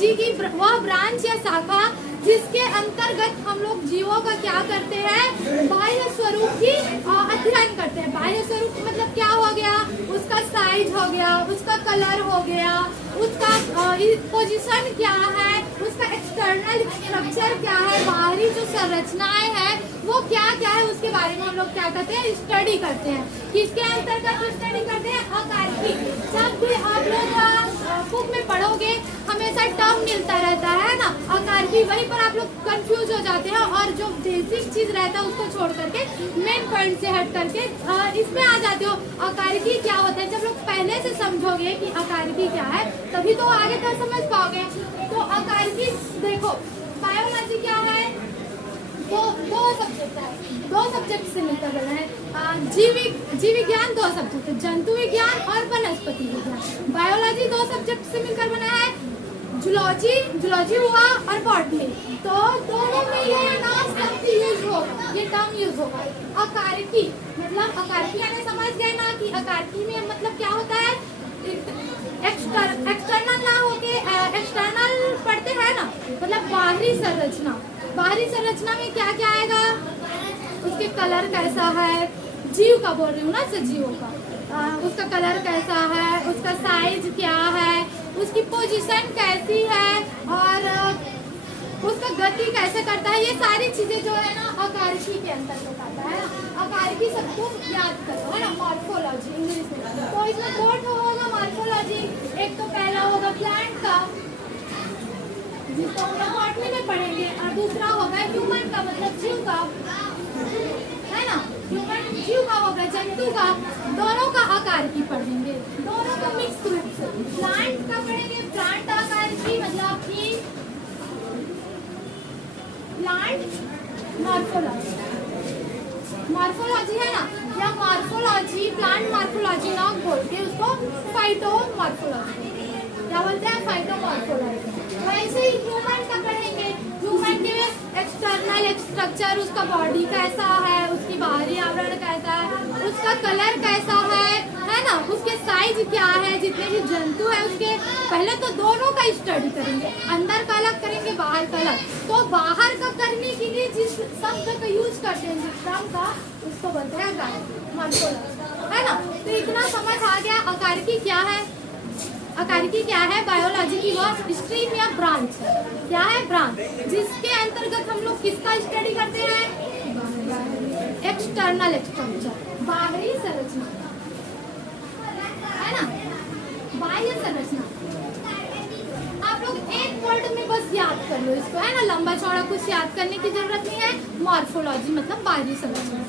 Biology की वह branch या शाखा जिसके अंतर्गत हम लोग जीवों का क्या करते हैं, बाह्य स्वरूप की अध्ययन करते हैं। बाह्य स्वरूप मतलब क्या हो गया, उसका साइज हो गया, उसका कलर हो गया, उसका पोजीशन क्या है, उसका एक्सटर्नल स्ट्रक्चर क्या है, बाहरी जो संरचनाएं हैं वो क्या क्या है, उसके बारे में हम लोग क्या करते हैं, स्टडी करते हैं। किसके अंतर्गत स्टडी करते हैं, अकार्की। जब भी आप लोग बुक में पढ़ोगे हमेशा टर्म मिलता रहता है ना, अकार्की, वहीं पर आप लोग कंफ्यूज हो जाते हैं और जो बेसिक चीज रहता है उसको छोड़ करके मेन पॉइंट से हट करके इसमें आ जाते हो। अकार्की क्या होता है, जब लोग पहले से समझोगे कि अकार्की क्या है तभी तो आगे तक समझ पाओगे। तो अकार्की देखो, बायोलॉजी क्या है, दो सब्जेक्ट है, दो सब्जेक्ट से मिलकर बना है। जीव विज्ञान दो सब्जेक्ट है, जंतु विज्ञान और वनस्पति विज्ञान। बायोलॉजी दो सब्जेक्ट से मिलकर बना है, जूलॉजी हुआ और बॉटनी। तो दोनों में ये ना शब्द यूज होगा, ये टर्म यूज होगा। अकार्की मतलब, अकार्की यानी समझ गए ना कि अकार्की में मतलब क्या होता है, एक्सटर्नल ना होके एक्सटर्नल पढ़ते हैं ना, मतलब बाहरी संरचना। बाहरी संरचना में क्या क्या आएगा, उसके कलर कैसा है, जीव का बोल रही हूँ ना, सजीवों का, उसका कलर कैसा है, उसका साइज क्या है, उसकी पोजीशन कैसी है और उसका गति कैसे करता है, ये सारी चीजें जो है ना अकार्की के अंतर्गत आता है। अकार्की सबको याद करो है ना, मॉर्फोलॉजी इंग्लिश में। तो इसमें दो होगा मॉर्फोलॉजी, एक तो पहला होगा प्लांट का जिसको हम लोग बॉटनी में पढ़ेंगे, और दूसरा होगा ह्यूमन का मतलब जीव का, है ना, ह्यूमन जीव का होगा, जंतु का, दोनों का अकार्की पढ़ेंगे, दोनों का मिक्स रूप से। प्लांट का पढ़ेंगे, प्लांट अकार्की मतलब कि प्लांट मॉर्फोलॉजी, मॉर्फोलॉजी है ना, या मॉर्फोलॉजी, प्लांट मॉर्फोलॉजी ना बोल के उसको फाइटोमॉर्फोलॉजी, क्या बोलते हैं, फाइटोमॉर्फोलॉजी। वैसे ही ह्यूमन का पढ़ेंगे, ह्यूमन के एक्सटर्नल स्ट्रक्चर, उसका बॉडी कैसा है, उसकी बाहरी आवरण कैसा है, उसका कलर कैसा है ना, उसके साइज क्या है, जितने भी जंतु है उसके, पहले तो दोनों का स्टडी करेंगे, अंदर का अलग करेंगे, बाहर का अलग। तो बाहर का करने के लिए जिस शब्द का यूज करते हैं, जिस टर्म का, उसको बोलते हैं मॉर्फोलॉजी, है ना। तो इतना समझ आ गया अकार्की क्या है। अकार्की क्या है, बायोलॉजी की वह स्ट्रीम या ब्रांच है। क्या है, ब्रांच, जिसके अंतर्गत हम लोग किसका स्टडी करते हैं, एक्सटर्नल स्ट्रक्चर, बाहरी संरचना, है ना, बाह्य संरचना। आप लोग एक वर्ड में बस याद कर लो इसको, है ना, लंबा चौड़ा कुछ याद करने की जरूरत नहीं है। मॉर्फोलॉजी मतलब बाहरी संरचना।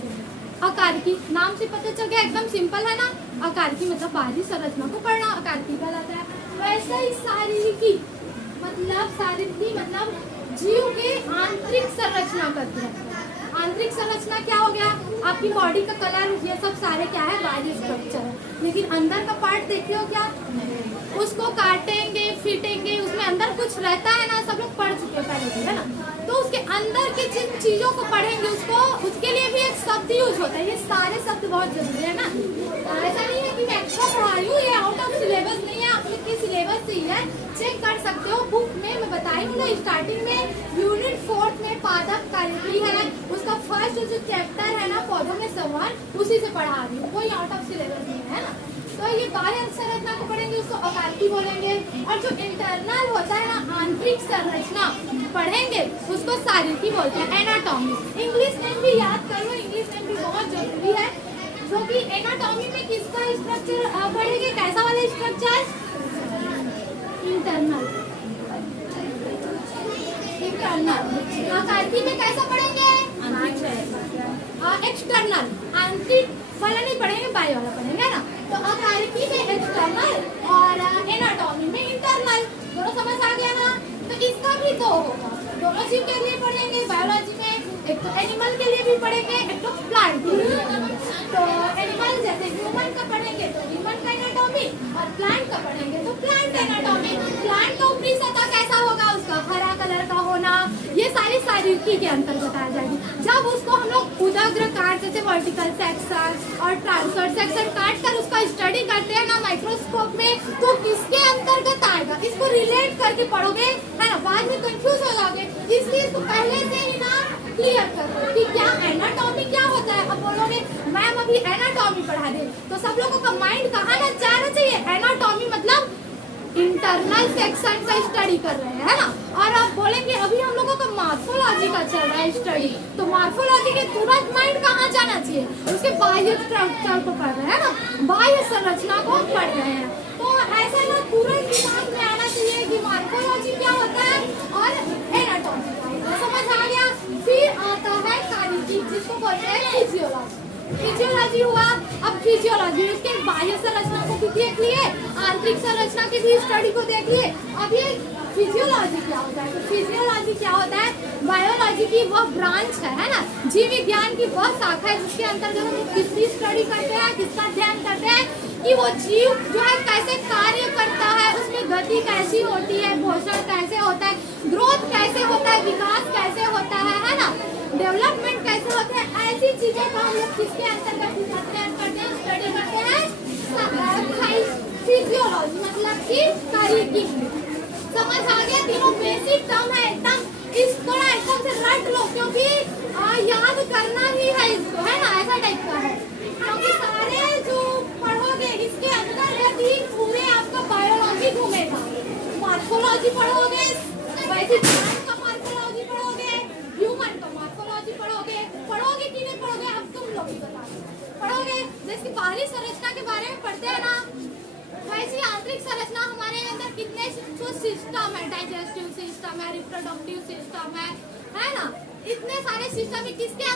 अकार्की नाम से पता चल गया, एकदम सिंपल है ना। अकार्की मतलब बाहरी संरचना को पढ़ना, अकार्की कहलाता है। वैसे ही शारीरिकी मतलब जीव के आंतरिक संरचना करते हैं। आंतरिक संरचना क्या हो गया, आपकी बॉडी का कलर, ये सब सारे क्या है, बाहरी स्ट्रक्चर है। लेकिन अंदर का पार्ट देखते हो क्या, उसको काटेंगे फीटेंगे, उसमें अंदर कुछ रहता है ना, सब लोग पढ़ चुके हैं पहले, है ना। तो उसके अंदर की जिन चीजों को पढ़ेंगे उसके लिए भी एक शब्द यूज होता है। ये सारे शब्द बहुत जरूरी है ना, ऐसा नहीं है कि मैं एक्स्ट्रा पढ़ा रही हूँ, ये आउट ऑफ सिलेबस नहीं है, आप लोग के सिलेबस से ही है, चेक कर सकते हो। बुक में मैं बताई हूँ ना, स्टार्टिंग में यूनिट 4 में पादप कार्यक्रम है, उसका फर्स्ट जो चैप्टर है ना, पौधों में संवाद, उसी से पढ़ा रही हूँ, कोई आउट ऑफ सिलेबस नहीं है ना। तो ये बाह्य संरचना को पढ़ेंगे, उसको अकार्की बोलेंगे। और जो इंटरनल होता है ना, आंतरिक संरचना पढ़ेंगे, उसको शारीरिकी बोलते हैं, एनाटॉमी। इंग्लिश नेम भी याद करो, इंग्लिश नेम भी बहुत जरूरी है, क्योंकि एनाटॉमी में किसका स्ट्रक्चर पढ़ेंगे, कैसा वाला स्ट्रक्चर, इंटरनल। अकार्की में कैसा पढ़ेंगे, एक्सटर्नल, आंतरिक वाला नहीं पढ़ेंगे, बाह्य वाला पढ़ेंगे ना। तो अकार्की में एक्सटर्नल और एनाटॉमी में इंटरनल, दोनों समझ आ गया ना। तो इसका भी दो होगा, दोनों जीव के लिए पढ़ेंगे बायोलॉजी में, एक तो एनिमल के लिए भी पढ़ेंगे, एक तो प्लांट के लिए। तो एनिमल जैसे ह्यूमन का पढ़ेंगे तो ह्यूमन का एनाटॉमी, और प्लांट का पढ़ेंगे तो प्लांट एनाटॉमी। प्लांट का ऊपरी सतह कैसा होगा, उसका हरा कलर का होना, ये सारी शारीरिकी के अंतर्गत आ जाएगी। जब उसको हम लोग उदग्र काट, जैसे वर्टिकल सेक्शन और ट्रांसवर्स सेक्शन काट कर उसका स्टडी करते हैं ना माइक्रोस्कोप में, तो किसके अंतर्गत आएगा, इसको रिलेट करके पढ़ोगे क्लियर करो कि क्या एनाटॉमी क्या होता है। अब बोलोगे मैम अभी एनाटॉमी पढ़ा दे, तो सब लोगों का माइंड कहाँ ना जाना चाहिए। एनाटॉमी मतलब इंटरनल सेक्शन का स्टडी कर रहे हैं, है ना। और आप बोलेंगे अभी हम लोगों का मॉर्फोलॉजी का चल रहा है स्टडी, तो मॉर्फोलॉजी के तुरंत माइंड कहाँ जाना चाहिए, उसके बाह्य स्ट्रक्चर को पढ़ रहे हैं ना, बाह्य संरचना को पढ़ रहे हैं। तो ऐसा ना तुरंत दिमाग में आना चाहिए कि मॉर्फोलॉजी क्या होता है और एनाटॉमी समझ आ गया। फिर आता है शारीरिक, जिसको बोलते हैं फिजियोलॉजी। फिजियोलॉजी हुआ, अब फिजियोलॉजी उसके बाह्य संरचना को भी देख लिए, आंतरिक संरचना की भी स्टडी को देख लिए। अब ये फिजियोलॉजी क्या होता है, तो फिजियोलॉजी क्या होता है, बायोलॉजी की वह ब्रांच है ना, जीव विज्ञान की वह शाखा है जिसके अंतर्गत हम लोग किसकी स्टडी करते हैं, किसका अध्ययन करते हैं कि वो जीव जो है कैसे कार्य करता है, उसमें गति कैसी होती है, पोषण कैसे होता है, ग्रोथ कैसे होता है, विकास कैसे होता है ना, डेवलपमेंट कैसे होते हैं, ऐसी चीजें का हम लोग किसके अंतर्गत अध्ययन करते हैं, स्टडी करते हैं, फिजियोलॉजी मतलब कि शारीरिक। समझ आ गया, तीनों बेसिक टर्म है एकदम, इस थोड़ा एकदम से रट लो क्योंकि याद करना ही है इसको, है ना, ऐसा टाइप का है। क्योंकि सारे जो पढ़ोगे इसके अंतर्गत ही पूरे आपका बायोलॉजी घूमेगा। मॉर्फोलॉजी पढ़ोगे, वैसे प्लांट का मॉर्फोलॉजी पढ़ोगे, ह्यूमन का मॉर्फोलॉजी पढ़ोगे कि नहीं पढ़ोगे, अब तुम लोग ही बता पढ़ोगे। जैसे बाहरी संरचना के बारे में पढ़ते हैं ना, वैसी आंतरिक संरचना हमारे अंदर कितने जो सिस्टम है, डाइजेस्टिव सिस्टम है, रिप्रोडक्टिव सिस्टम है ना, इतने सारे सिस्टम है किसके अंदर